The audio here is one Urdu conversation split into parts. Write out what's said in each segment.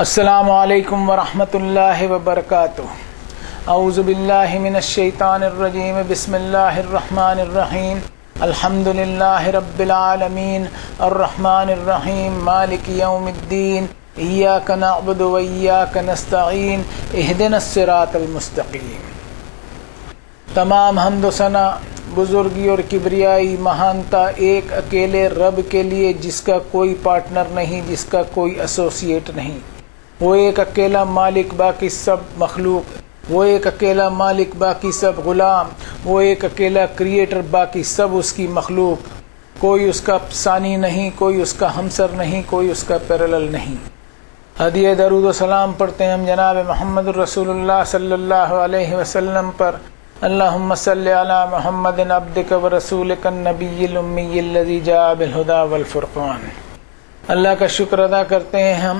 السلام علیکم ورحمۃ اللہ وبرکاتہ۔ اعوذ باللہ من الشیطان الرجیم، بسم اللہ الرحمن الرحیم، الحمد للہ رب العالمین، الرحمن الرحیم، مالک یوم الدین، ایاک نعبد و ایاک نستعین، اہدنا الصراط المستقیم۔ تمام حمد و ثنا، بزرگی اور کبریائی مہانتا ایک اکیلے رب کے لیے، جس کا کوئی پارٹنر نہیں، جس کا کوئی ایسوسیٹ نہیں۔ وہ ایک اکیلا مالک، باقی سب مخلوق۔ وہ ایک اکیلا مالک، باقی سب غلام۔ وہ ایک اکیلا کریٹر، باقی سب اس کی مخلوق۔ کوئی اس کا ثانی نہیں، کوئی اس کا ہمسر نہیں، کوئی اس کا پیرلل نہیں۔ ہدیہ درود و سلام پڑھتے ہیں ہم جناب محمد الرسول اللہ صلی اللہ علیہ وسلم پر۔ اللہم صلی علی محمد عبدک و رسولک النبی الامی الذی جاء بالہدی والفرقان۔ اللہ کا شکر ادا کرتے ہیں ہم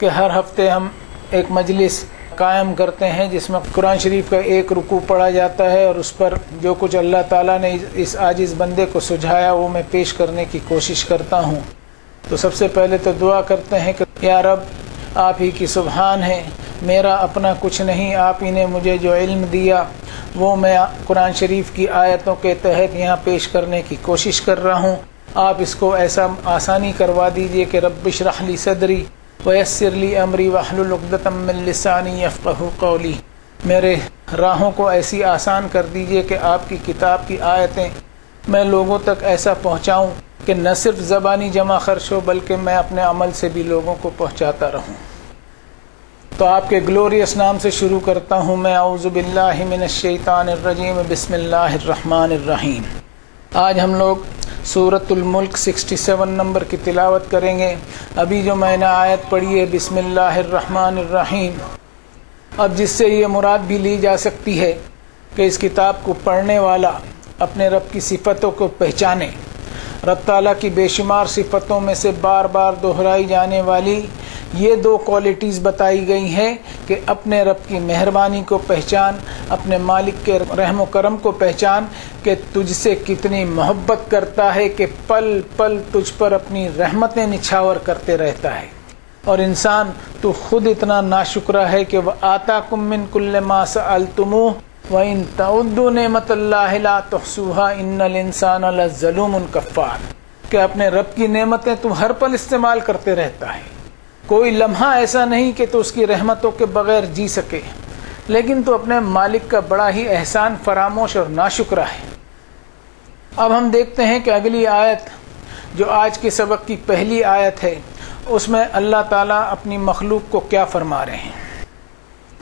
کہ ہر ہفتے ہم ایک مجلس قائم کرتے ہیں جس میں قرآن شریف کا ایک رکوع پڑھا جاتا ہے، اور اس پر جو کچھ اللہ تعالیٰ نے اس عاجز بندے کو سجھایا وہ میں پیش کرنے کی کوشش کرتا ہوں۔ تو سب سے پہلے تو دعا کرتے ہیں کہ یا رب، آپ ہی کی سبحان ہے، میرا اپنا کچھ نہیں، آپ ہی نے مجھے جو علم دیا وہ میں قرآن شریف کی آیتوں کے تحت یہاں پیش کرنے کی کوشش کر رہا ہوں۔ آپ اس کو ایسا آسانی کروا دیجئے کہ رب اشرح لی صدری ویسر لی امری واحلل عقدۃ من لسانی یفقہوا قولی، میرے راہوں کو ایسی آسان کر دیجئے کہ آپ کی کتاب کی آیتیں میں لوگوں تک ایسا پہنچاؤں کہ نہ صرف زبانی جمع خرچ ہو بلکہ میں اپنے عمل سے بھی لوگوں کو پہنچاتا رہوں۔ تو آپ کے گلوریس نام سے شروع کرتا ہوں میں۔ اعوذ باللہ من الشیطان الرجیم، بسم اللہ الرحمن الرحیم۔ آج ہم لوگ سورۃ الملک 67 نمبر کی تلاوت کریں گے۔ ابھی جو میں نے آیت پڑھی ہے بسم اللہ الرحمن الرحیم، اب جس سے یہ مراد بھی لی جا سکتی ہے کہ اس کتاب کو پڑھنے والا اپنے رب کی صفتوں کو پہچانے۔ رب تعالیٰ کی بے شمار صفتوں میں سے بار بار دہرائی جانے والی یہ دو کوالٹیز بتائی گئی ہیں کہ اپنے رب کی مہربانی کو پہچان، اپنے مالک کے رحم و کرم کو پہچان کہ تجھ سے کتنی محبت کرتا ہے کہ پل پل تجھ پر اپنی رحمتیں نچھاور کرتے رہتا ہے۔ اور انسان تو خود اتنا ناشکرہ ہے کہ وَآتَاكُم مِّن كُلِّ مَا سَأَلْتُمُوهُ وَإِن تَعُدُّوا نِعْمَتَ اللَّهِ لَا تُحْصُوهَا إِنَّ الْإِنسَانَ لَظَلُومٌ كَفَّارٌ، کہ اپنے رب کی نعمتیں تو ہر پل استعمال کرتے رہتا ہے، کوئی لمحہ ایسا نہیں کہ تو اس کی رحمتوں کے بغیر جی سکے، لیکن تو اپنے مالک کا بڑا ہی احسان فراموش اور ناشکرہ ہے۔ اب ہم دیکھتے ہیں کہ اگلی آیت جو آج کے سبق کی پہلی آیت ہے، اس میں اللہ تعالیٰ اپنی مخلوق کو کیا فرما رہے ہیں۔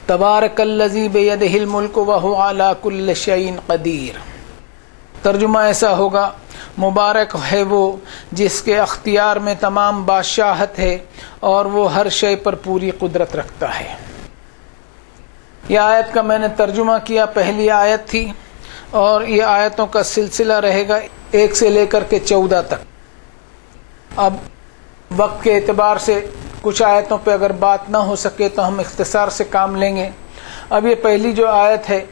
تبارک الذی بیدہ الملک وہو علی کل شیء قدیر۔ ترجمہ ایسا ہوگا، مبارک ہے وہ جس کے اختیار میں تمام بادشاہت ہے اور وہ ہر شے پر پوری قدرت رکھتا ہے۔ یہ آیت کا میں نے ترجمہ کیا، پہلی آیت تھی اور یہ آیتوں کا سلسلہ رہے گا 1 سے لے کر کے 14 تک۔ اب وقت کے اعتبار سے کچھ آیتوں پہ اگر بات نہ ہو سکے تو ہم اختصار سے کام لیں گے۔ اب یہ پہلی جو آیت ہے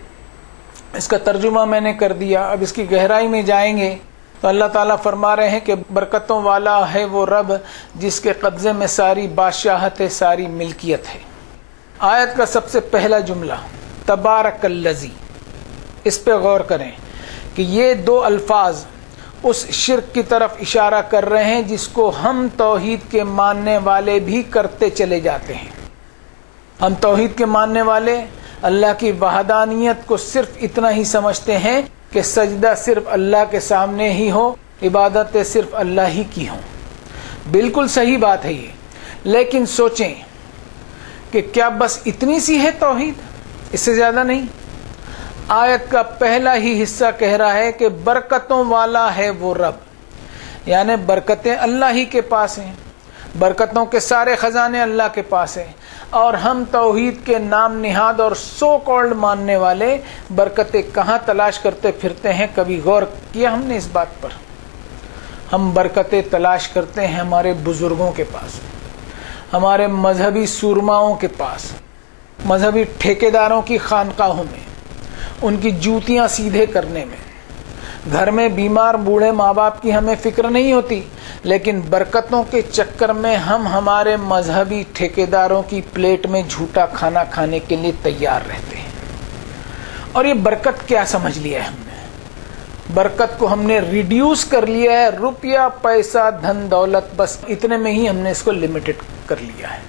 اس کا ترجمہ میں نے کر دیا، اب اس کی گہرائی میں جائیں گے تو اللہ تعالیٰ فرما رہے ہیں کہ برکتوں والا ہے وہ رب جس کے قبضے میں ساری بادشاہت ہے، ساری ملکیت ہے۔ آیت کا سب سے پہلا جملہ تبارک الذی، اس پہ غور کریں کہ یہ دو الفاظ اس شرک کی طرف اشارہ کر رہے ہیں جس کو ہم توحید کے ماننے والے بھی کرتے چلے جاتے ہیں۔ ہم توحید کے ماننے والے اللہ کی وحدانیت کو صرف اتنا ہی سمجھتے ہیں کہ سجدہ صرف اللہ کے سامنے ہی ہو، عبادتیں صرف اللہ ہی کی ہوں۔ بالکل صحیح بات ہے یہ، لیکن سوچیں کہ کیا بس اتنی سی ہے توحید، اس سے زیادہ نہیں؟ آیت کا پہلا ہی حصہ کہہ رہا ہے کہ برکتوں والا ہے وہ رب، یعنی برکتیں اللہ ہی کے پاس ہیں، برکتوں کے سارے خزانے اللہ کے پاس ہیں، اور ہم توحید کے نام نہاد اور سو کالڈ ماننے والے برکتیں کہاں تلاش کرتے پھرتے ہیں؟ کبھی غور کیا ہم نے اس بات پر؟ ہم برکتیں تلاش کرتے ہیں ہمارے بزرگوں کے پاس، ہمارے مذہبی سورماؤں کے پاس، مذہبی ٹھیکیداروں کی خانقاہوں میں، ان کی جوتیاں سیدھے کرنے میں، گھر میں بیمار بوڑھے ماں باپ کی ہمیں فکر نہیں ہوتی، لیکن برکتوں کے چکر میں ہم ہمارے مذہبی ٹھیکیداروں کی پلیٹ میں جھوٹا کھانا کھانے کے لیے تیار رہتے ہیں۔ اور یہ برکت کیا سمجھ لیا ہے ہم نے؟ برکت کو ہم نے ریڈیوس کر لیا ہے، روپیہ پیسہ دھن دولت، بس اتنے میں ہی ہم نے اس کو لمیٹڈ کر لیا ہے۔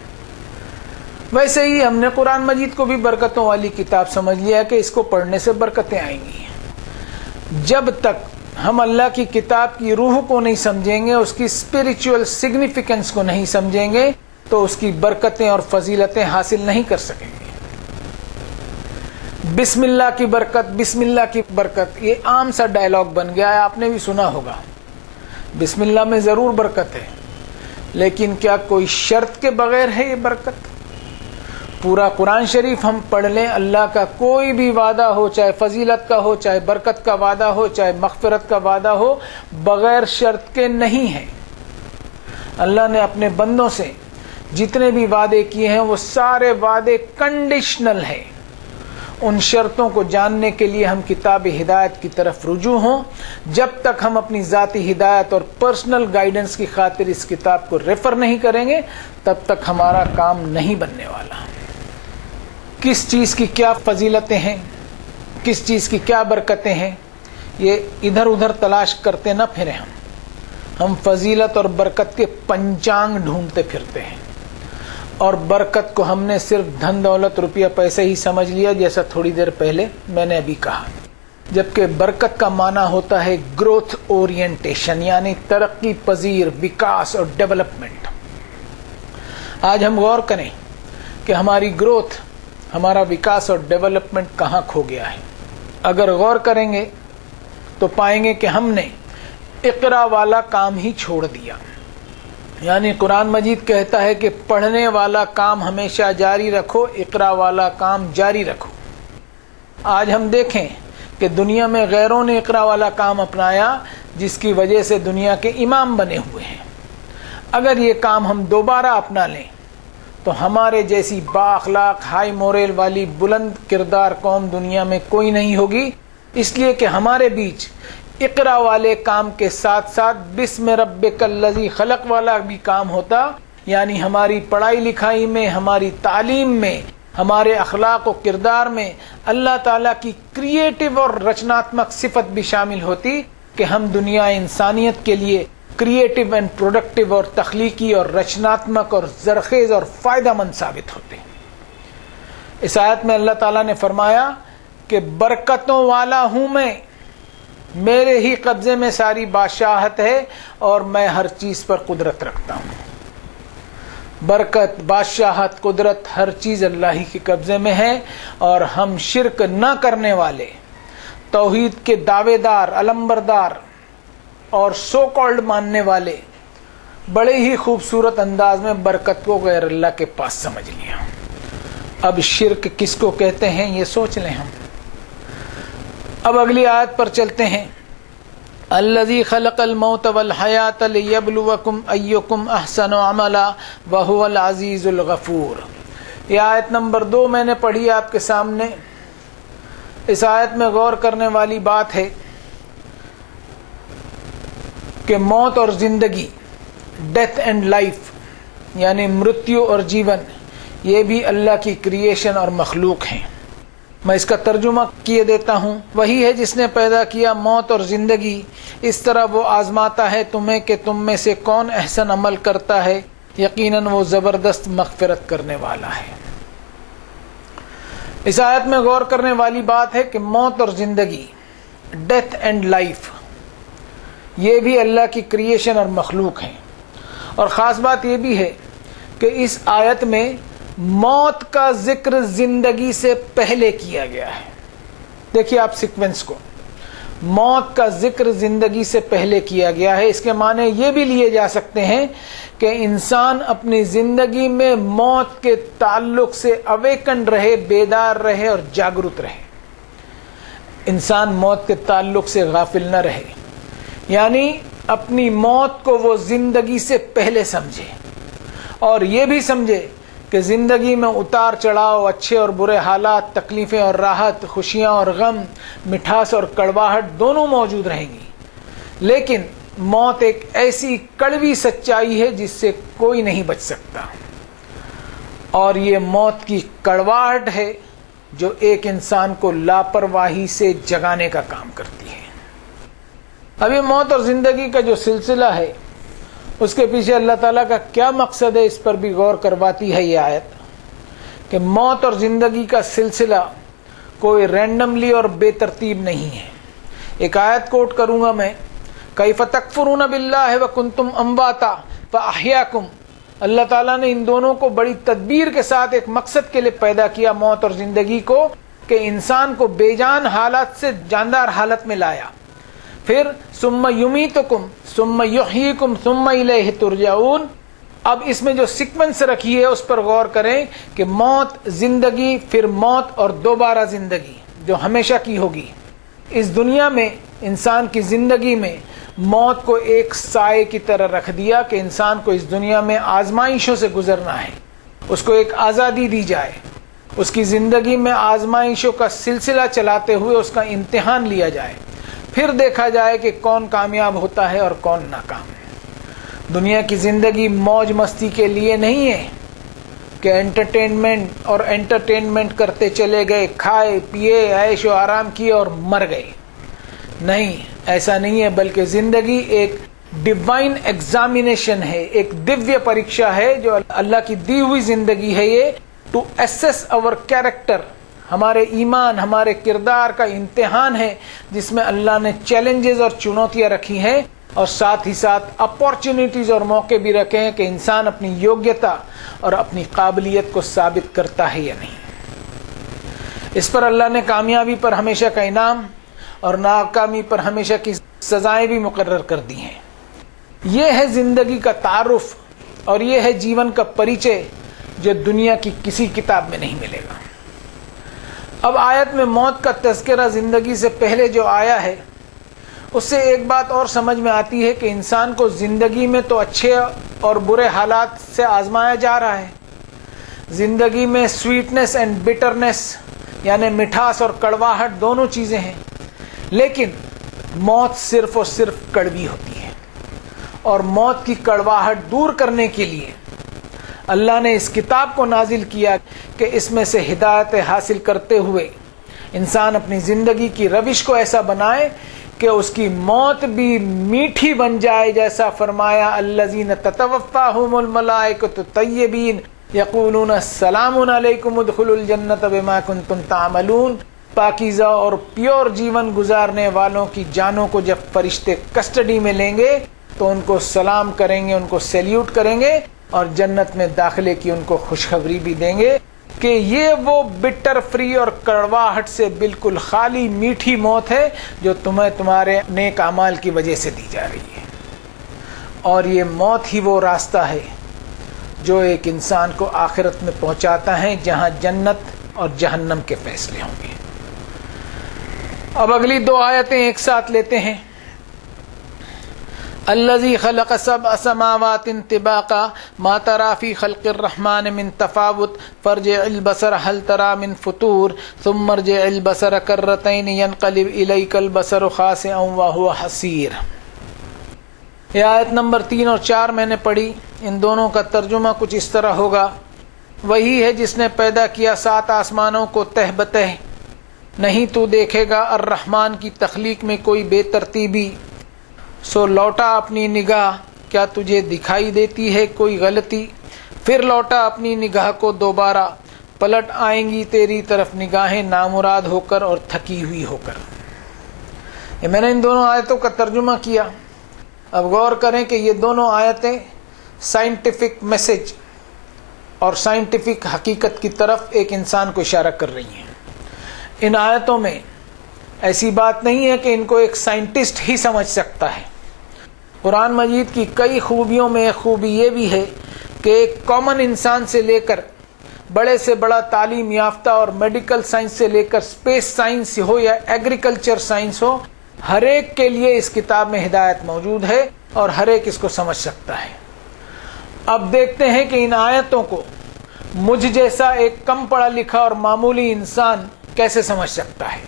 ویسے ہی ہم نے قرآن مجید کو بھی برکتوں والی کتاب سمجھ لیا ہے کہ اس کو پڑھنے سے برکتیں آئیں گی۔ جب تک ہم اللہ کی کتاب کی روح کو نہیں سمجھیں گے، اس کی اسپرچل سگنیفیکینس کو نہیں سمجھیں گے، تو اس کی برکتیں اور فضیلتیں حاصل نہیں کر سکیں گے۔ بسم اللہ کی برکت، بسم اللہ کی برکت، یہ عام سا ڈائلاگ بن گیا ہے، آپ نے بھی سنا ہوگا۔ بسم اللہ میں ضرور برکت ہے، لیکن کیا کوئی شرط کے بغیر ہے یہ برکت؟ پورا قرآن شریف ہم پڑھ لیں، اللہ کا کوئی بھی وعدہ ہو، چاہے فضیلت کا ہو، چاہے برکت کا وعدہ ہو، چاہے مغفرت کا وعدہ ہو، بغیر شرط کے نہیں ہے۔ اللہ نے اپنے بندوں سے جتنے بھی وعدے کیے ہیں وہ سارے وعدے کنڈیشنل ہیں۔ ان شرطوں کو جاننے کے لیے ہم کتاب ہدایت کی طرف رجوع ہوں۔ جب تک ہم اپنی ذاتی ہدایت اور پرسنل گائیڈنس کی خاطر اس کتاب کو ریفر نہیں کریں گے، تب تک ہمارا کام نہیں بننے والا۔ کس چیز کی کیا فضیلتیں ہیں، کس چیز کی کیا برکتیں ہیں، یہ ادھر ادھر تلاش کرتے نہ پھریں۔ ہم فضیلت اور برکت کے پنچانگ ڈھونڈتے پھرتے ہیں، اور برکت کو ہم نے صرف دھن دولت روپیہ پیسے ہی سمجھ لیا، جیسا تھوڑی دیر پہلے میں نے ابھی کہا، جبکہ برکت کا معنی ہوتا ہے گروتھ اورینٹیشن، یعنی ترقی پذیر، وکاس اور ڈیولپمنٹ۔ آج ہم غور کریں کہ ہماری گروتھ، ہمارا وکاس اور ڈیولپمنٹ کہاں کھو گیا ہے۔ اگر غور کریں گے تو پائیں گے کہ ہم نے اقرا والا کام ہی چھوڑ دیا۔ یعنی قرآن مجید کہتا ہے کہ پڑھنے والا کام ہمیشہ جاری رکھو، اقرا والا کام جاری رکھو۔ آج ہم دیکھیں کہ دنیا میں غیروں نے اقرا والا کام اپنایا، جس کی وجہ سے دنیا کے امام بنے ہوئے ہیں۔ اگر یہ کام ہم دوبارہ اپنا لیں تو ہمارے جیسی با اخلاق، ہائی مورل والی بلند کردار قوم دنیا میں کوئی نہیں ہوگی، اس لیے کہ ہمارے بیچ اقرا والے کام کے ساتھ ساتھ بسم ربک الذی خلق والا بھی کام ہوتا، یعنی ہماری پڑھائی لکھائی میں، ہماری تعلیم میں، ہمارے اخلاق و کردار میں اللہ تعالیٰ کی کریٹو اور رچناتمک صفت بھی شامل ہوتی کہ ہم دنیا انسانیت کے لیے کریٹو اینڈ پروڈکٹیو اور تخلیقی اور رچناتمک اور زرخیز اور فائدہ مند ثابت ہوتے ہیں۔ اس آیت میں اللہ تعالیٰ نے فرمایا کہ برکتوں والا ہوں میں، میرے ہی قبضے میں ساری بادشاہت ہے اور میں ہر چیز پر قدرت رکھتا ہوں۔ برکت، بادشاہت، قدرت، ہر چیز اللہ ہی کے قبضے میں ہے، اور ہم شرک نہ کرنے والے، توحید کے دعوے دار، علمبردار اور سو کالڈ ماننے والے بڑے ہی خوبصورت انداز میں برکت کو غیر اللہ کے پاس سمجھ لیا۔ اب شرک کس کو کہتے ہیں یہ سوچ لیں ہم۔ اب اگلی آیت پر چلتے ہیں۔ الذی خلق الموت والحیات لیبلوکم ایکم احسن عملا وہو العزیز الغفور۔ یہ آیت نمبر 2 میں نے پڑھی آپ کے سامنے۔ اس آیت میں غور کرنے والی بات ہے کہ موت اور زندگی، ڈیتھ اینڈ لائف، یعنی مرتیو اور جیون، یہ بھی اللہ کی کریشن اور مخلوق ہیں۔ میں اس کا ترجمہ کیے دیتا ہوں۔ وہی ہے جس نے پیدا کیا موت اور زندگی، اس طرح وہ آزماتا ہے تمہیں کہ تم میں سے کون احسن عمل کرتا ہے، یقیناً وہ زبردست مغفرت کرنے والا ہے۔ اس آیت میں غور کرنے والی بات ہے کہ موت اور زندگی، ڈیتھ اینڈ لائف، یہ بھی اللہ کی کریشن اور مخلوق ہیں۔ اور خاص بات یہ بھی ہے کہ اس آیت میں موت کا ذکر زندگی سے پہلے کیا گیا ہے۔ دیکھیے آپ سیکوینس کو، موت کا ذکر زندگی سے پہلے کیا گیا ہے۔ اس کے معنی یہ بھی لیے جا سکتے ہیں کہ انسان اپنی زندگی میں موت کے تعلق سے اویکنڈ رہے، بیدار رہے اور جاگرت رہے۔ انسان موت کے تعلق سے غافل نہ رہے، یعنی اپنی موت کو وہ زندگی سے پہلے سمجھے، اور یہ بھی سمجھے کہ زندگی میں اتار چڑھاؤ، اچھے اور برے حالات، تکلیفیں اور راحت، خوشیاں اور غم، مٹھاس اور کڑواہٹ دونوں موجود رہیں گی، لیکن موت ایک ایسی کڑوی سچائی ہے جس سے کوئی نہیں بچ سکتا، اور یہ موت کی کڑواہٹ ہے جو ایک انسان کو لاپرواہی سے جگانے کا کام کرتی ہے۔ اب یہ موت اور زندگی کا جو سلسلہ ہے اس کے پیچھے اللہ تعالیٰ کا کیا مقصد ہے، اس پر بھی غور کرواتی ہے یہ آیت، کہ موت اور زندگی کا سلسلہ کوئی رینڈملی اور بے ترتیب نہیں ہے۔ ایک آیت کوٹ کروں گا میں، کیف تکفرون باللہ وکنتم امواتا فاحیاکم۔ اللہ تعالیٰ نے ان دونوں کو بڑی تدبیر کے ساتھ ایک مقصد کے لیے پیدا کیا، موت اور زندگی کو، کہ انسان کو بے جان حالت سے جاندار حالت میں لایا، پھر ثم یمیتکم ثم یحییکم ثم الیہ ترجعون۔ اب اس میں جو سیکوینس رکھی ہے اس پر غور کریں کہ موت، زندگی، پھر موت اور دوبارہ زندگی جو ہمیشہ کی ہوگی۔ اس دنیا میں انسان کی زندگی میں موت کو ایک سائے کی طرح رکھ دیا کہ انسان کو اس دنیا میں آزمائشوں سے گزرنا ہے، اس کو ایک آزادی دی جائے، اس کی زندگی میں آزمائشوں کا سلسلہ چلاتے ہوئے اس کا امتحان لیا جائے، پھر دیکھا جائے کہ کون کامیاب ہوتا ہے اور کون ناکام ہے۔ دنیا کی زندگی موج مستی کے لیے نہیں ہے کہ انٹرٹینمنٹ کرتے چلے گئے، کھائے پیے، عیش و آرام کیے اور مر گئے، نہیں، ایسا نہیں ہے، بلکہ زندگی ایک ڈیوائن ایگزامینیشن ہے، ایک دیویہ پریکشا ہے جو اللہ کی دی ہوئی زندگی ہے، یہ ٹو ایسس آور کیریکٹر، ہمارے ایمان، ہمارے کردار کا امتحان ہے، جس میں اللہ نے چیلنجز اور چنوتیاں رکھی ہیں، اور ساتھ ہی ساتھ اپارچونیٹیز اور موقع بھی رکھے ہیں کہ انسان اپنی یوگیتا اور اپنی قابلیت کو ثابت کرتا ہے یا نہیں۔ اس پر اللہ نے کامیابی پر ہمیشہ کا انعام اور ناکامی پر ہمیشہ کی سزائیں بھی مقرر کر دی ہیں۔ یہ ہے زندگی کا تعارف، اور یہ ہے جیون کا پریچے جو دنیا کی کسی کتاب میں نہیں ملے گا۔ اب آیت میں موت کا تذکرہ زندگی سے پہلے جو آیا ہے، اس سے ایک بات اور سمجھ میں آتی ہے کہ انسان کو زندگی میں تو اچھے اور برے حالات سے آزمایا جا رہا ہے۔ زندگی میں سویٹنس اینڈ بٹرنس، یعنی مٹھاس اور کڑواہٹ دونوں چیزیں ہیں، لیکن موت صرف اور صرف کڑوی ہوتی ہے، اور موت کی کڑواہٹ دور کرنے کے لیے اللہ نے اس کتاب کو نازل کیا کہ اس میں سے ہدایت حاصل کرتے ہوئے انسان اپنی زندگی کی روش کو ایسا بنائے کہ اس کی موت بھی میٹھی بن جائے، جیسا فرمایا الذین تتوفاہم الملائکۃ طیبین یقولون السلام علیکم ادخلوا الجنۃ بما کنتم تعملون۔ پاکیزہ اور پیور جیون گزارنے والوں کی جانوں کو جب فرشتے کسٹڈی میں لیں گے تو ان کو سلام کریں گے، ان کو سیلیوٹ کریں گے، اور جنت میں داخلے کی ان کو خوشخبری بھی دیں گے کہ یہ وہ بٹر فری اور کڑواہٹ سے بالکل خالی میٹھی موت ہے جو تمہیں تمہارے نیک اعمال کی وجہ سے دی جا رہی ہے، اور یہ موت ہی وہ راستہ ہے جو ایک انسان کو آخرت میں پہنچاتا ہے جہاں جنت اور جہنم کے فیصلے ہوں گے۔ اب اگلی دو آیتیں ایک ساتھ لیتے ہیں۔ الذی خلق سبع سماوات طباقا ما ترى في خلق الرحمن من تفاوت فارجع البصر هل ترى من فطور ثم ارجع البصر كرتين ينقلب اليك البصر خاسئا وهو حسير۔ یہ آیت نمبر 3 اور 4 میں نے پڑھی، ان دونوں کا ترجمہ کچھ اس طرح ہوگا: وہی ہے جس نے پیدا کیا 7 آسمانوں کو تہ بتہ، نہیں تو دیکھے گا الرحمن کی تخلیق میں کوئی بے ترتیبی، سو لوٹا اپنی نگاہ، کیا تجھے دکھائی دیتی ہے کوئی غلطی؟ پھر لوٹا اپنی نگاہ کو دوبارہ، پلٹ آئیں گی تیری طرف نگاہیں نامراد ہو کر اور تھکی ہوئی ہو کر۔ یہ میں نے ان دونوں آیتوں کا ترجمہ کیا۔ اب غور کریں کہ یہ دونوں آیتیں سائنٹیفک میسج اور سائنٹیفک حقیقت کی طرف ایک انسان کو اشارہ کر رہی ہیں۔ ان آیتوں میں ایسی بات نہیں ہے کہ ان کو ایک سائنٹسٹ ہی سمجھ سکتا ہے۔ قرآن مجید کی کئی خوبیوں میں ایک خوبی یہ بھی ہے کہ ایک کامن انسان سے لے کر بڑے سے بڑا تعلیم یافتہ اور میڈیکل سائنس سے لے کر اسپیس سائنس ہو یا ایگریکلچر سائنس ہو، ہر ایک کے لیے اس کتاب میں ہدایت موجود ہے اور ہر ایک اس کو سمجھ سکتا ہے۔ اب دیکھتے ہیں کہ ان آیتوں کو مجھ جیسا ایک کم پڑھا لکھا اور معمولی انسان کیسے سمجھ سکتا ہے؟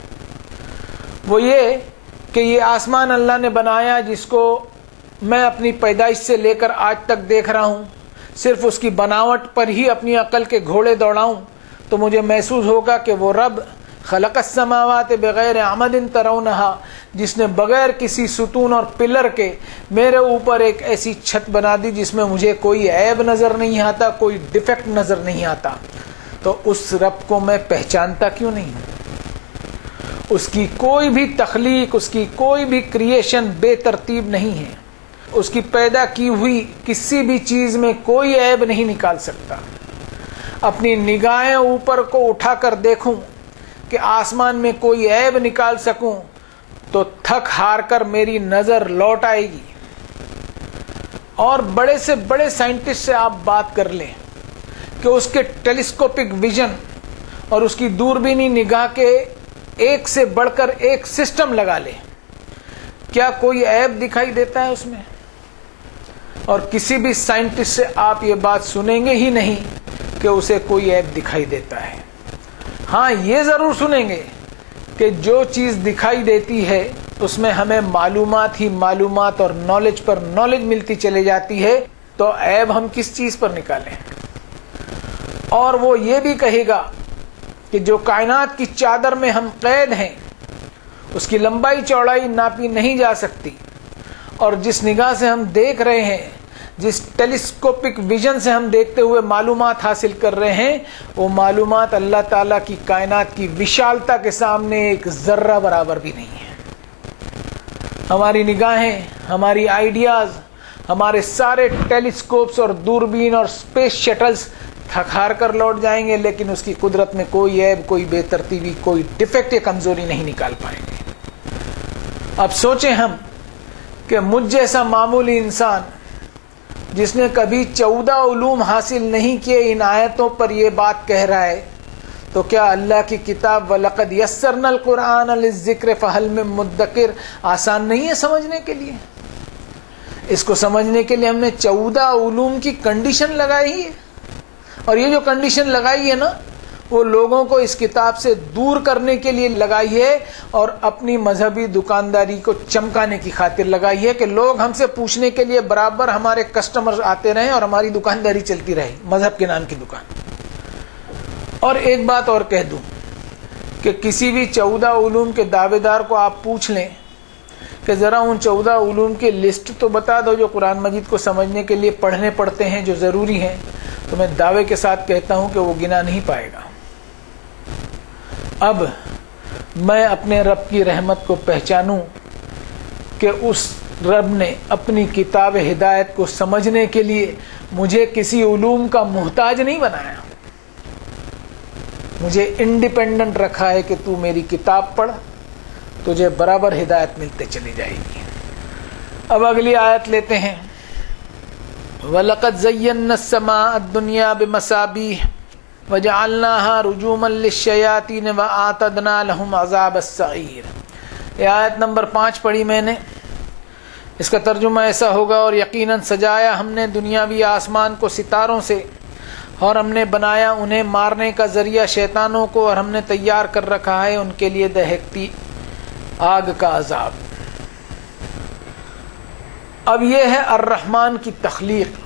وہ یہ کہ یہ آسمان اللہ نے بنایا جس کو میں اپنی پیدائش سے لے کر آج تک دیکھ رہا ہوں، صرف اس کی بناوٹ پر ہی اپنی عقل کے گھوڑے دوڑاؤں تو مجھے محسوس ہوگا کہ وہ رب خلق السماوات بغیر عمد ترونہا، جس نے بغیر کسی ستون اور پلر کے میرے اوپر ایک ایسی چھت بنا دی جس میں مجھے کوئی عیب نظر نہیں آتا، کوئی ڈیفیکٹ نظر نہیں آتا، تو اس رب کو میں پہچانتا کیوں نہیں ہوں؟ اس کی کوئی بھی تخلیق، اس کی کوئی بھی کریشن بے ترتیب نہیں ہے، اس کی پیدا کی ہوئی کسی بھی چیز میں کوئی عیب نہیں نکال سکتا۔ اپنی نگاہیں اوپر کو اٹھا کر دیکھوں کہ آسمان میں کوئی عیب نکال سکوں تو تھک ہار کر میری نظر لوٹ آئے گی۔ اور بڑے سے بڑے سائنٹسٹ سے آپ بات کر لیں کہ اس کے ٹیلیسکوپک ویژن اور اس کی دوربینی نگاہ کے ایک سے بڑھ کر ایک سسٹم لگا لے، کیا کوئی عیب دکھائی دیتا ہے اس میں؟ اور کسی بھی سائنٹسٹ سے آپ یہ بات سنیں گے ہی نہیں کہ اسے کوئی عیب دکھائی دیتا ہے۔ ہاں یہ ضرور سنیں گے کہ جو چیز دکھائی دیتی ہے اس میں ہمیں معلومات ہی معلومات اور نالج پر نالج ملتی چلی جاتی ہے، تو عیب ہم کس چیز پر نکالیں؟ اور وہ یہ بھی کہے گا کہ جو کائنات کی چادر میں ہم قید ہیں اس کی لمبائی چوڑائی ناپی نہیں جا سکتی، اور جس نگاہ سے ہم دیکھ رہے ہیں، جس ٹیلیسکوپک ویژن سے ہم دیکھتے ہوئے معلومات حاصل کر رہے ہیں، وہ معلومات اللہ تعالیٰ کی کائنات کی وشالتا کے سامنے ایک ذرہ برابر بھی نہیں ہے۔ ہماری نگاہیں، ہماری آئیڈیاز، ہمارے سارے ٹیلیسکوپس اور دوربین اور اسپیس شٹلز تھک ہار کر لوٹ جائیں گے، لیکن اس کی قدرت میں کوئی عیب، کوئی بے ترتیبی، کوئی ڈیفیکٹ یا کمزوری نہیں نکال پائیں گے۔ اب سوچیں ہم کہ مجھ جیسا معمولی انسان جس نے کبھی 14 علوم حاصل نہیں کیے ان آیتوں پر یہ بات کہہ رہا ہے، تو کیا اللہ کی کتاب وَلَقَدْ يَسَّرْنَا الْقُرْآنَ لِلذِّكْرِ فَهَلْ مِن مُدَّكِرٍ آسان نہیں ہے سمجھنے کے لیے؟ اس کو سمجھنے کے لیے ہم نے 14 علوم کی کنڈیشن لگائی ہے، اور یہ جو کنڈیشن لگائی ہے نا، وہ لوگوں کو اس کتاب سے دور کرنے کے لیے لگائی ہے اور اپنی مذہبی دکانداری کو چمکانے کی خاطر لگائی ہے کہ لوگ ہم سے پوچھنے کے لیے برابر ہمارے کسٹمر آتے رہیں اور ہماری دکانداری چلتی رہے، مذہب کے نام کی دکان۔ اور ایک بات اور کہہ دوں کہ کسی بھی 14 علوم کے دعوے دار کو آپ پوچھ لیں کہ ذرا ان 14 علوم کی لسٹ تو بتا دو جو قرآن مجید کو سمجھنے کے لیے پڑھنے پڑتے ہیں، جو ضروری ہیں، تو میں دعوے کے ساتھ کہتا ہوں کہ وہ گنا نہیں پائے گا۔ اب میں اپنے رب کی رحمت کو پہچانوں کہ اس رب نے اپنی کتاب ہدایت کو سمجھنے کے لیے مجھے کسی علوم کا محتاج نہیں بنایا، مجھے انڈیپینڈنٹ رکھا ہے کہ تو میری کتاب پڑھ، تجھے برابر ہدایت ملتے چلی جائے گی۔ اب اگلی آیت لیتے ہیں، وَلَقَدْ زَيَّنَّا السَّمَاءَ الدُّنْيَا بِمَصَابِيحَ وَجَعَلْنَاهَا رُجُومًا لِلشَّيَاطِينِ وَأَعْتَدْنَا لَهُمْ عَذَابَ السَّعِيرِ۔ یہ آیت نمبر 5 پڑھی میں نے، اس کا ترجمہ ایسا ہوگا، اور یقیناً سجایا ہم نے دنیاوی آسمان کو ستاروں سے، اور ہم نے بنایا انہیں مارنے کا ذریعہ شیطانوں کو، اور ہم نے تیار کر رکھا ہے ان کے لیے دہکتی آگ کا عذاب۔ اب یہ ہے الرحمن کی تخلیق،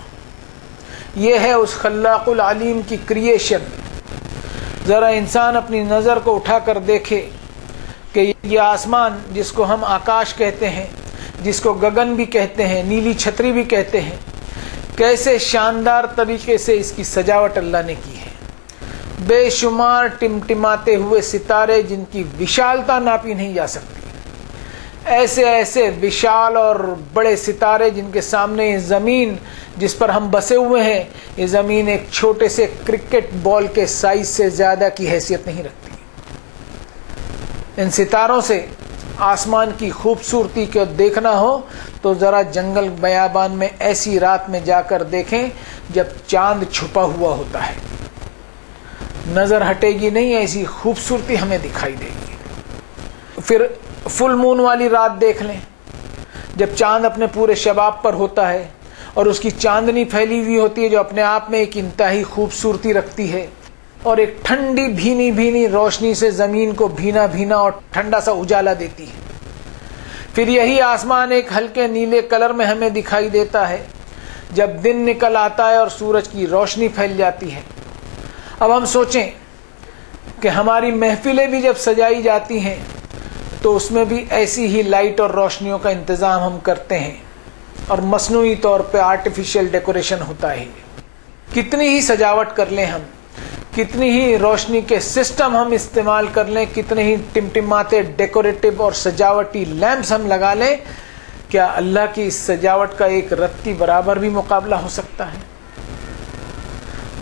یہ ہے اس خلاق العلیم کی کریشن۔ ذرا انسان اپنی نظر کو اٹھا کر دیکھے کہ یہ آسمان جس کو ہم آکاش کہتے ہیں، جس کو گگن بھی کہتے ہیں، نیلی چھتری بھی کہتے ہیں، کیسے شاندار طریقے سے اس کی سجاوٹ اللہ نے کی ہے۔ بے شمار ٹمٹماتے ہوئے ستارے جن کی وشالتا ناپی نہیں جا سکتی، ایسے ایسے وشال اور بڑے ستارے جن کے سامنے یہ زمین جس پر ہم بسے ہوئے ہیں، یہ زمین ایک چھوٹے سے کرکٹ بال کے سائز سے زیادہ کی حیثیت نہیں رکھتی۔ ان ستاروں سے آسمان کی خوبصورتی کو دیکھنا ہو تو ذرا جنگل بیابان میں ایسی رات میں جا کر دیکھیں جب چاند چھپا ہوا ہوتا ہے، نظر ہٹے گی نہیں، ایسی خوبصورتی ہمیں دکھائی دے گی۔ پھر فل مون والی رات دیکھ لیں، جب چاند اپنے پورے شباب پر ہوتا ہے اور اس کی چاندنی پھیلی ہوئی ہوتی ہے جو اپنے آپ میں ایک انتہائی خوبصورتی رکھتی ہے، اور ایک ٹھنڈی بھینی بھینی روشنی سے زمین کو بھینا بھینا اور ٹھنڈا سا اجالا دیتی ہے۔ پھر یہی آسمان ایک ہلکے نیلے کلر میں ہمیں دکھائی دیتا ہے جب دن نکل آتا ہے اور سورج کی روشنی پھیل جاتی ہے۔ اب ہم سوچیں کہ ہماری محفلیں بھی جب سجائی جاتی ہیں تو اس میں بھی ایسی ہی لائٹ اور روشنیوں کا انتظام ہم کرتے ہیں، اور مصنوعی طور پہ آرٹیفیشل ڈیکوریشن ہوتا ہے۔ کتنی ہی سجاوٹ کر لیں ہم، کتنی ہی روشنی کے سسٹم ہم استعمال کر لیں، کتنے ہی ٹمٹماتے ڈیکوریٹو اور سجاوٹی لیمپس ہم لگا لیں، کیا اللہ کی اس سجاوٹ کا ایک رتی برابر بھی مقابلہ ہو سکتا ہے؟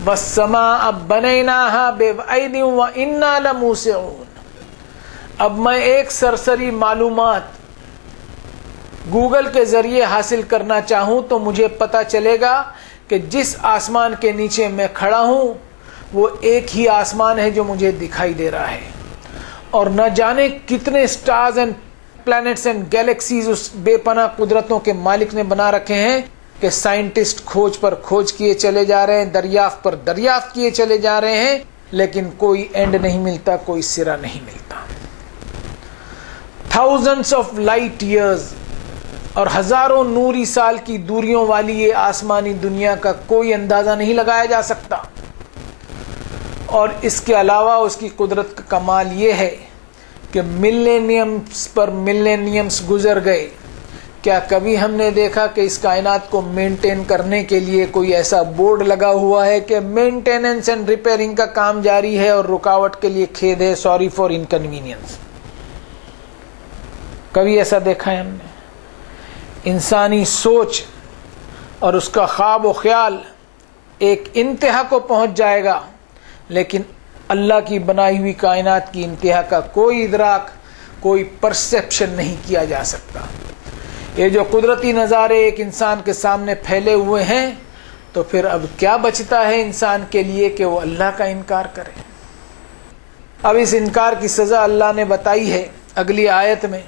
وَالسَّمَاءَ بَنَيْنَاهَا بِأَيْدٍ وَإِنَّا لَمُوسِعُونَ۔ اب میں ایک سرسری معلومات گوگل کے ذریعے حاصل کرنا چاہوں تو مجھے پتا چلے گا کہ جس آسمان کے نیچے میں کھڑا ہوں وہ ایک ہی آسمان ہے جو مجھے دکھائی دے رہا ہے، اور نہ جانے کتنے stars and plants and galaxies اس بے پناہ قدرتوں کے مالک نے بنا رکھے ہیں کہ سائنٹسٹ کھوج پر کھوج کیے چلے جا رہے ہیں، دریافت پر دریافت کیے چلے جا رہے ہیں، لیکن کوئی اینڈ نہیں ملتا، کوئی سرا نہیں ملتا۔ تھاؤزنڈس آف لائٹ ایئرز اور ہزاروں نوری سال کی دوریوں والی یہ آسمانی دنیا کا کوئی اندازہ نہیں لگایا جا سکتا، اور اس کے علاوہ اس کی قدرت کا کمال یہ ہے کہ ملینیمز پر ملینیمز گزر گئے، کیا کبھی ہم نے دیکھا کہ اس کائنات کو مینٹین کرنے کے لیے کوئی ایسا بورڈ لگا ہوا ہے کہ مینٹیننس اینڈ ریپیئرنگ کا کام جاری ہے اور رکاوٹ کے لیے کھید ہے، سوری فار انکنوینئنس؟ کبھی ایسا دیکھا ہے ہم نے؟ انسانی سوچ اور اس کا خواب و خیال ایک انتہا کو پہنچ جائے گا، لیکن اللہ کی بنائی ہوئی کائنات کی انتہا کا کوئی ادراک، کوئی پرسیپشن نہیں کیا جا سکتا۔ یہ جو قدرتی نظارے ایک انسان کے سامنے پھیلے ہوئے ہیں، تو پھر اب کیا بچتا ہے انسان کے لیے کہ وہ اللہ کا انکار کرے؟ اب اس انکار کی سزا اللہ نے بتائی ہے اگلی آیت میں۔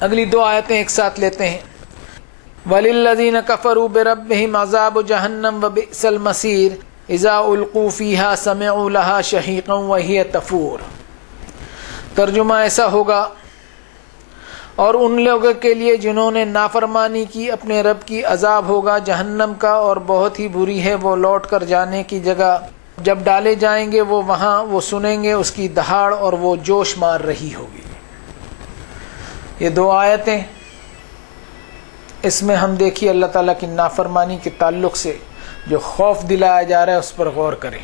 اگلی دو آیتیں ایک ساتھ لیتے ہیں۔ وَلِلَّذِينَ كَفَرُوا بِرَبِّهِمْ عَذَابُ جَهَنَّمَ وَبِئْسَ الْمَصِيرُ اذا القوا فيها سمعوا لها شهيقا وهي تفور۔ ترجمہ ایسا ہوگا، اور ان لوگوں کے لیے جنہوں نے نافرمانی کی اپنے رب کی عذاب ہوگا جہنم کا، اور بہت ہی بری ہے وہ لوٹ کر جانے کی جگہ، جب ڈالے جائیں گے وہ وہاں، وہ سنیں گے اس کی دہاڑ اور وہ جوش مار رہی ہوگی۔ یہ دو آیتیں، اس میں ہم دیکھیے اللہ تعالیٰ کی نافرمانی کے تعلق سے جو خوف دلایا جا رہا ہے اس پر غور کریں۔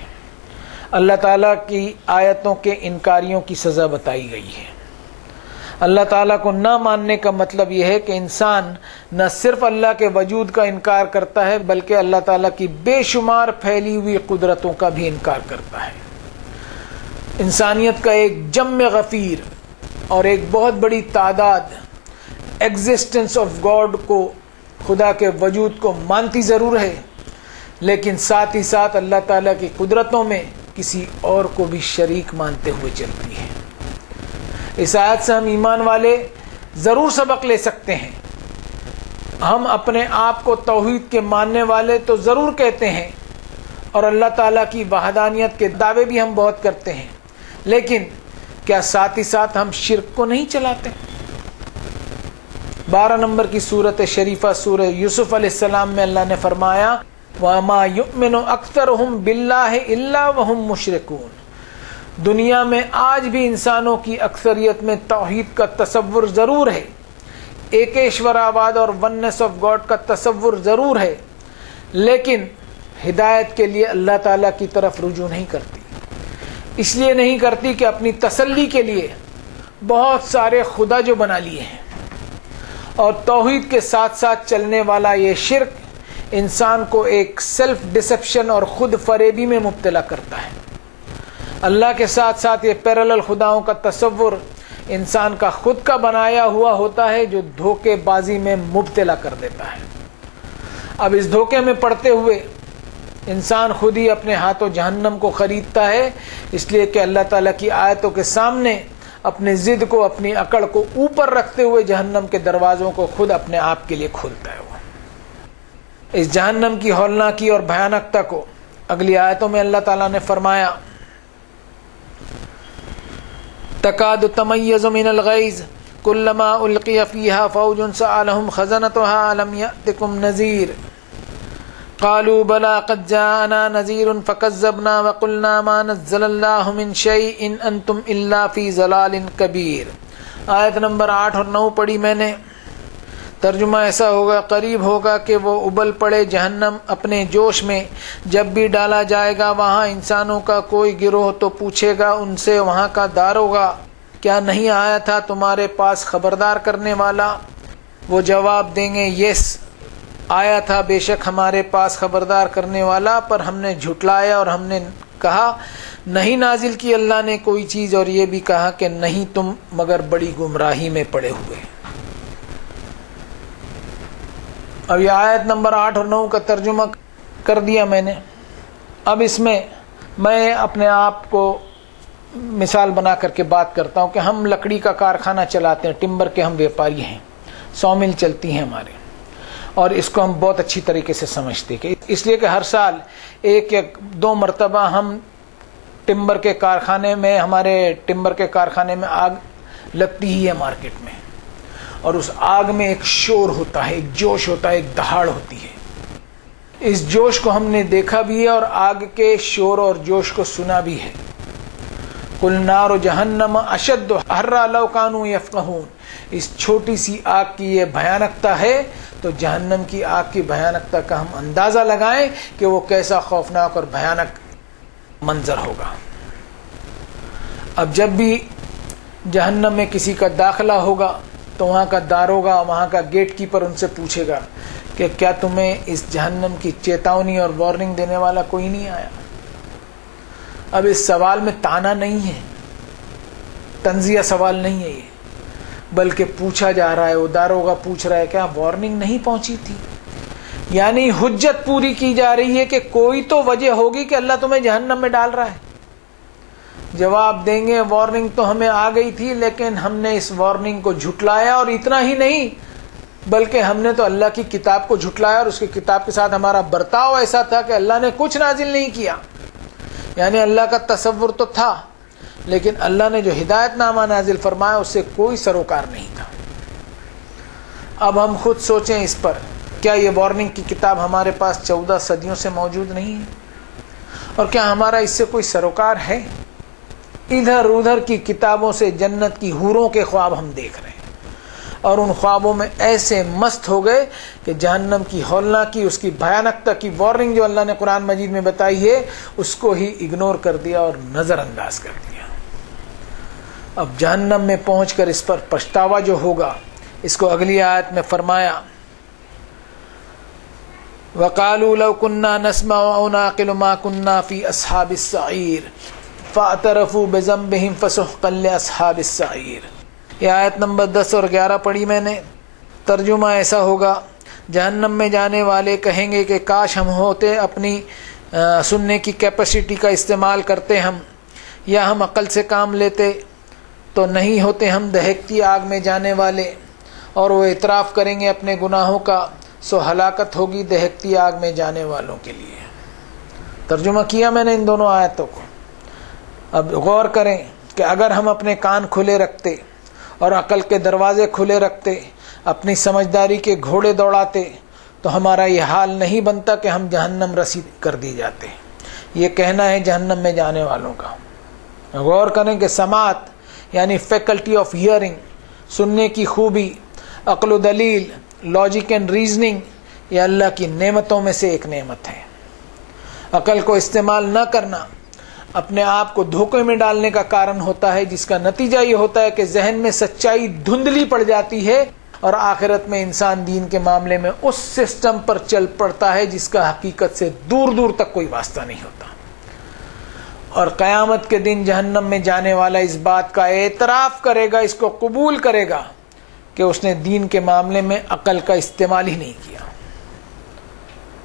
اللہ تعالیٰ کی آیتوں کے انکاریوں کی سزا بتائی گئی ہے۔ اللہ تعالیٰ کو نہ ماننے کا مطلب یہ ہے کہ انسان نہ صرف اللہ کے وجود کا انکار کرتا ہے بلکہ اللہ تعالیٰ کی بے شمار پھیلی ہوئی قدرتوں کا بھی انکار کرتا ہے۔ انسانیت کا ایک جم غفیر اور ایک بہت بڑی تعداد ایگزسٹنس آف گاڈ کو، خدا کے وجود کو مانتی ضرور ہے، لیکن ساتھ ہی ساتھ اللہ تعالیٰ کی قدرتوں میں کسی اور کو بھی شریک مانتے ہوئے چلتی ہے۔ اس آیت سے ہم ایمان والے ضرور سبق لے سکتے ہیں۔ ہم اپنے آپ کو توحید کے ماننے والے تو ضرور کہتے ہیں، اور اللہ تعالیٰ کی وحدانیت کے دعوے بھی ہم بہت کرتے ہیں، لیکن کیا ساتھ ہی ساتھ ہم شرک کو نہیں چلاتے؟ 12 نمبر کی سورت شریفہ سورہ یوسف علیہ السلام میں اللہ نے فرمایا وَمَا يُؤْمِنُ أَكْثَرُهُمْ بِاللَّهِ إِلَّا وَهُمْ مُشْرِكُونَ۔ دنیا میں آج بھی انسانوں کی اکثریت میں توحید کا تصور ضرور ہے، ایکیشور آباد اور وننس آف گاڈ کا تصور ضرور ہے، لیکن ہدایت کے لیے اللہ تعالیٰ کی طرف رجوع نہیں کرتی۔ اس لیے نہیں کرتی کہ اپنی تسلی کے لیے بہت سارے خدا جو بنا لیے ہیں، اور توحید کے ساتھ ساتھ چلنے والا یہ شرک انسان کو ایک سیلف ڈسپشن اور خود فریبی میں مبتلا کرتا ہے۔ اللہ کے ساتھ ساتھ یہ پیرالل خداؤں کا تصور انسان کا خود کا بنایا ہوا ہوتا ہے جو دھوکے بازی میں مبتلا کر دیتا ہے۔ اب اس دھوکے میں پڑتے ہوئے انسان خود ہی اپنے ہاتھوں جہنم کو خریدتا ہے، اس لیے کہ اللہ تعالیٰ کی آیتوں کے سامنے اپنی ضد کو، اپنی عقل کو اوپر رکھتے ہوئے جہنم کے دروازوں کو خود اپنے آپ کے لیے کھولتا ہے۔ اس جہنم کی ہولناکی اور بھیانکتا کو اگلی آیتوں میں اللہ تعالیٰ نے فرمایا تکاد تمیز من الغیظ کلما القی فیہا فوج سألہم خزنتها الم یأتکم نذیر قالوا بلى قد جاءنا نذیر فکذبنا وقلنا ما نزل اللہ من شیء ان انتم الا فی ضلال کبیر۔ آیت نمبر 8 اور 9 پڑھی میں نے۔ ترجمہ ایسا ہوگا، قریب ہوگا کہ وہ ابل پڑے جہنم اپنے جوش میں، جب بھی ڈالا جائے گا وہاں انسانوں کا کوئی گروہ تو پوچھے گا ان سے وہاں کا داروغہ کیا نہیں آیا تھا تمہارے پاس خبردار کرنے والا؟ وہ جواب دیں گے یس آیا تھا بے شک ہمارے پاس خبردار کرنے والا، پر ہم نے جھٹلایا اور ہم نے کہا نہیں نازل کی اللہ نے کوئی چیز، اور یہ بھی کہا کہ نہیں تم مگر بڑی گمراہی میں پڑے ہوئے۔ اب یہ آیت نمبر 8 اور 9 کا ترجمہ کر دیا میں نے۔ اب اس میں میں اپنے آپ کو مثال بنا کر کے بات کرتا ہوں کہ ہم لکڑی کا کارخانہ چلاتے ہیں، ٹمبر کے ہم ویپاری ہیں، 100 مل چلتی ہیں ہمارے، اور اس کو ہم بہت اچھی طریقے سے سمجھتے ہیں، اس لیے کہ ہر سال 1 یا 2 مرتبہ ہم ٹمبر کے کارخانے میں، ہمارے ٹمبر کے کارخانے میں آگ لگتی ہی ہے مارکیٹ میں، اور اس آگ میں ایک شور ہوتا ہے، ایک جوش ہوتا ہے، ایک دہاڑ ہوتی ہے۔ اس جوش کو ہم نے دیکھا بھی ہے اور آگ کے شور اور جوش کو سنا بھی ہے۔ قُلْ نَارُ جَهَنَّمَ أَشَدُّ حَرًّا لَوْ كَانُوا يَفْقَهُونَ۔ اس چھوٹی سی آگ کی یہ بھیانکتا ہے، تو جہنم کی آگ کی بھیانکتا کا ہم اندازہ لگائیں کہ وہ کیسا خوفناک اور بھیانک منظر ہوگا۔ اب جب بھی جہنم میں کسی کا داخلہ ہوگا تو وہاں کا داروغہ، وہاں کا گیٹ کیپر ان سے پوچھے گا کہ کیا تمہیں اس جہنم کی چیتاونی اور وارننگ دینے والا کوئی نہیں آیا؟ اب اس سوال میں طعنہ نہیں ہے، تنزیہ سوال نہیں ہے یہ، بلکہ پوچھا جا رہا ہے، وہ داروغہ پوچھ رہا ہے کیا وارننگ نہیں پہنچی تھی؟ یعنی حجت پوری کی جا رہی ہے کہ کوئی تو وجہ ہوگی کہ اللہ تمہیں جہنم میں ڈال رہا ہے۔ جواب دیں گے وارننگ تو ہمیں آ گئی تھی، لیکن ہم نے اس وارننگ کو جھٹلایا، اور اتنا ہی نہیں بلکہ ہم نے تو اللہ کی کتاب کو جھٹلایا، اور اس کی کتاب کے ساتھ ہمارا برتاؤ ایسا تھا کہ اللہ نے کچھ نازل نہیں کیا۔ یعنی اللہ کا تصور تو تھا، لیکن اللہ نے جو ہدایت نامہ نازل فرمایا اس سے کوئی سروکار نہیں تھا۔ اب ہم خود سوچیں اس پر، کیا یہ وارننگ کی کتاب ہمارے پاس 14 صدیوں سے موجود نہیں ہے؟ اور کیا ہمارا اس سے کوئی سروکار ہے؟ ادھر ادھر کی کتابوں سے جنت کی حوروں کے خواب ہم دیکھ رہے ہیں، اور ان خوابوں میں ایسے مست ہو گئے کہ جہنم کی ہولناکی، اس کی بھیانکتا کی وارننگ جو اللہ نے قرآن مجید میں بتائی ہے اس کو ہی اگنور کر دیا اور نظر انداز کر دیا۔ اب جہنم میں پہنچ کر اس پر پچھتاوا جو ہوگا، اس کو اگلی آیت میں فرمایا وَقَالُوا لَوْ كُنَّا نَسْمَعُ أَوْ نَعْقِلُ مَا كُنَّا فِي أَصْحَابِ السَّعِيرِ فَاعْتَرَفُوا بِذَنبِهِمْ فَسُحْقًا لِأَصْحَابِ السَّعِيرِ۔ یہ آیت نمبر 10 اور 11 پڑھی میں نے۔ ترجمہ ایسا ہوگا، جہنم میں جانے والے کہیں گے کہ کاش ہم ہوتے، اپنی سننے کی کیپیسٹی کا استعمال کرتے ہم، یا ہم عقل سے کام لیتے تو نہیں ہوتے ہم دہکتی آگ میں جانے والے، اور وہ اعتراف کریں گے اپنے گناہوں کا، سو ہلاکت ہوگی دہکتی آگ میں جانے والوں کے لیے۔ ترجمہ کیا میں نے ان دونوں آیتوں کو۔ اب غور کریں کہ اگر ہم اپنے کان کھلے رکھتے اور عقل کے دروازے کھلے رکھتے، اپنی سمجھداری کے گھوڑے دوڑاتے، تو ہمارا یہ حال نہیں بنتا کہ ہم جہنم رسی کر دی جاتے۔ یہ کہنا ہے جہنم میں جانے والوں کا۔ غور کریں کہ سماعت یعنی فیکلٹی آف ہیئرنگ، سننے کی خوبی، عقل و دلیل، لاجک اینڈ ریزننگ، یہ اللہ کی نعمتوں میں سے ایک نعمت ہے۔ عقل کو استعمال نہ کرنا اپنے آپ کو دھوکے میں ڈالنے کا کارن ہوتا ہے، جس کا نتیجہ یہ ہوتا ہے کہ ذہن میں سچائی دھندلی پڑ جاتی ہے، اور آخرت میں انسان دین کے معاملے میں اس سسٹم پر چل پڑتا ہے جس کا حقیقت سے دور دور تک کوئی واسطہ نہیں ہوتا۔ اور قیامت کے دن جہنم میں جانے والا اس بات کا اعتراف کرے گا، اس کو قبول کرے گا کہ اس نے دین کے معاملے میں عقل کا استعمال ہی نہیں کیا۔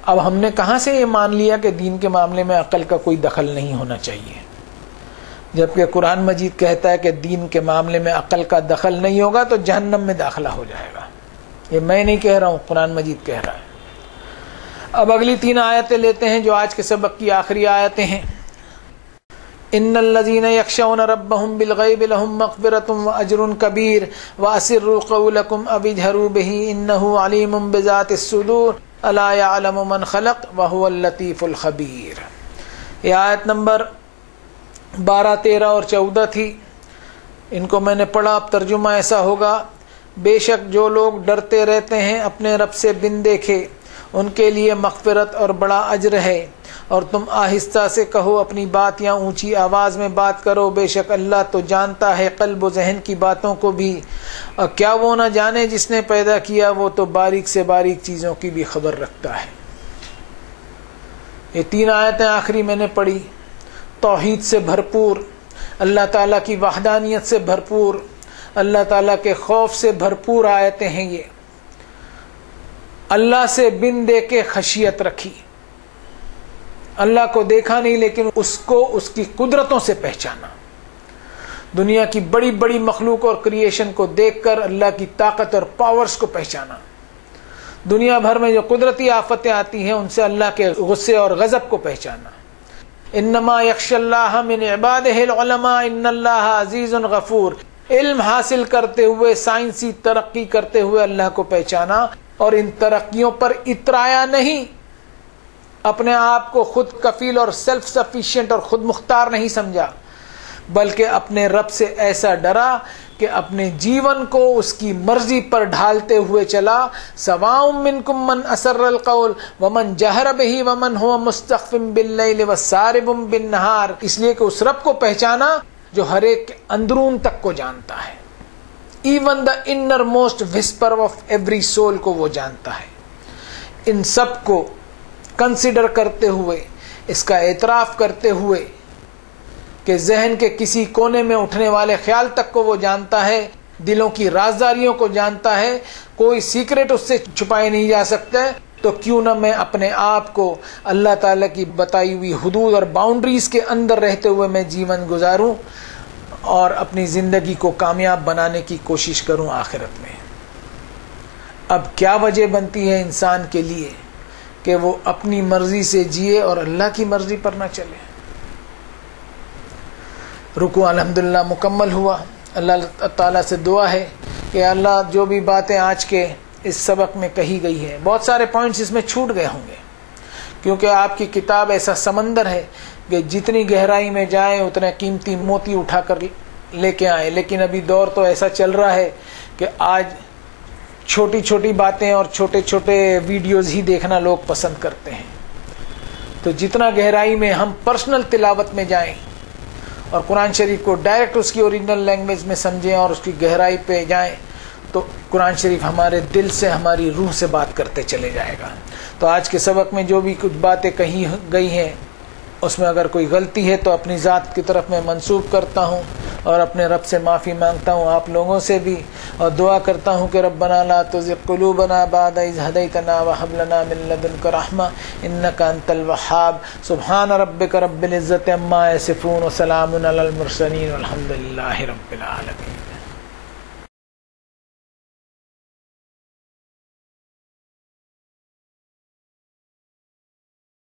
اب ہم نے کہاں سے یہ مان لیا کہ دین کے معاملے میں عقل کا کوئی دخل نہیں ہونا چاہیے، جبکہ قرآن مجید کہتا ہے کہ دین کے معاملے میں عقل کا دخل نہیں ہوگا تو جہنم میں داخلہ ہو جائے گا۔ یہ میں نہیں کہہ رہا ہوں، قرآن مجید کہہ رہا ہے۔ اب اگلی 3 آیتیں لیتے ہیں جو آج کے سبق کی آخری آیتیں ہیں. ان الذين يخشون ربهم بالغيب لهم مغفرة واجر كبير واسروا قولكم او اجهروا به انه عليم بذات الصدور الا يعلم من خلق وهو اللطيف الخبير. یہ آیت نمبر 12، 13 اور 14 تھی. ان کو میں نے پڑھا. اب ترجمہ ایسا ہوگا: بے شک جو لوگ ڈرتے رہتے ہیں اپنے رب سے بن دیکھے ان کے لیے مغفرت اور بڑا اجر ہے، اور تم آہستہ سے کہو اپنی بات یا اونچی آواز میں بات کرو، بے شک اللہ تو جانتا ہے قلب و ذہن کی باتوں کو بھی، اور کیا وہ نہ جانے جس نے پیدا کیا، وہ تو باریک سے باریک چیزوں کی بھی خبر رکھتا ہے. یہ 3 آیتیں آخری میں نے پڑھی. توحید سے بھرپور، اللہ تعالیٰ کی وحدانیت سے بھرپور، اللہ تعالیٰ کے خوف سے بھرپور آیتیں ہیں. یہ اللہ سے بن دے کے خشیت رکھی. اللہ کو دیکھا نہیں لیکن اس کو اس کی قدرتوں سے پہچانا. دنیا کی بڑی بڑی مخلوق اور کریشن کو دیکھ کر اللہ کی طاقت اور پاورز کو پہچانا. دنیا بھر میں جو قدرتی آفتیں آتی ہیں ان سے اللہ کے غصے اور غضب کو پہچانا. انما یخشی اللہ من عبادہ العلماء ان اللہ عزیز غفور. علم حاصل کرتے ہوئے، سائنسی ترقی کرتے ہوئے اللہ کو پہچانا، اور ان ترقیوں پر اترایا نہیں، اپنے آپ کو خود کفیل اور سیلف سفیشینٹ اور خود مختار نہیں سمجھا، بلکہ اپنے رب سے ایسا ڈرا کہ اپنے جیون کو اس کی مرضی پر ڈھالتے ہوئے چلا. سواء منکم من اسر القول ومن جہر بہ ومن هو مستخف باللیل وسارب بالنہار. اس لیے کہ اس رب کو پہچانا جو ہر ایک اندرون تک کو جانتا ہے. Even the inner most whisper of every civil کو وہ جانتا ہے. ان سب کو کنسیڈر کرتے ہوئے، اس کا اعتراف کرتے ہوئے کہ ذہن کے کسی کونے میں اٹھنے والے خیال تک کو وہ جانتا ہے، دلوں کی رازداریوں کو جانتا ہے، کوئی سیکرٹ اس سے چھپائے نہیں جا سکتا، تو کیوں نہ میں اپنے آپ کو اللہ تعالیٰ کی بتائی ہوئی حدود اور باؤنڈریز کے اندر رہتے ہوئے میں جیون گزاروں اور اپنی زندگی کو کامیاب بنانے کی کوشش کروں آخرت میں. اب کیا وجہ بنتی ہے انسان کے لیے کہ وہ اپنی مرضی سے جیے اور اللہ کی مرضی پر نہ چلے. رکوع الحمدللہ مکمل ہوا. اللہ تعالیٰ سے دعا ہے کہ اللہ جو بھی باتیں آج کے اس سبق میں کہی گئی ہے، بہت سارے پوائنٹس اس میں چھوٹ گئے ہوں گے کیونکہ آپ کی کتاب ایسا سمندر ہے کہ جتنی گہرائی میں جائیں اتنے قیمتی موتی اٹھا کر لے کے آئیں. لیکن ابھی دور تو ایسا چل رہا ہے کہ آج چھوٹی چھوٹی باتیں اور چھوٹے چھوٹے ویڈیوز ہی دیکھنا لوگ پسند کرتے ہیں. تو جتنا گہرائی میں ہم پرسنل تلاوت میں جائیں اور قرآن شریف کو ڈائریکٹ اس کی اوریجنل لینگویج میں سمجھیں اور اس کی گہرائی پہ جائیں تو قرآن شریف ہمارے دل سے، ہماری روح سے بات کرتے چلے جائے گا. تو آج کے سبق میں جو بھی کچھ باتیں کہی گئی ہیں اس میں اگر کوئی غلطی ہے تو اپنی ذات کی طرف میں منسوب کرتا ہوں اور اپنے رب سے معافی مانگتا ہوں، آپ لوگوں سے بھی، اور دعا کرتا ہوں کہ ربنا لا تزغ قلوبنا بعد اذ ہدیتنا وہب لنا من لدنک رحمہ انک انت الوہاب. سبحان ربک رب العزۃ عما یصفون وسلام علی المرسلین والحمد للہ رب العالمین.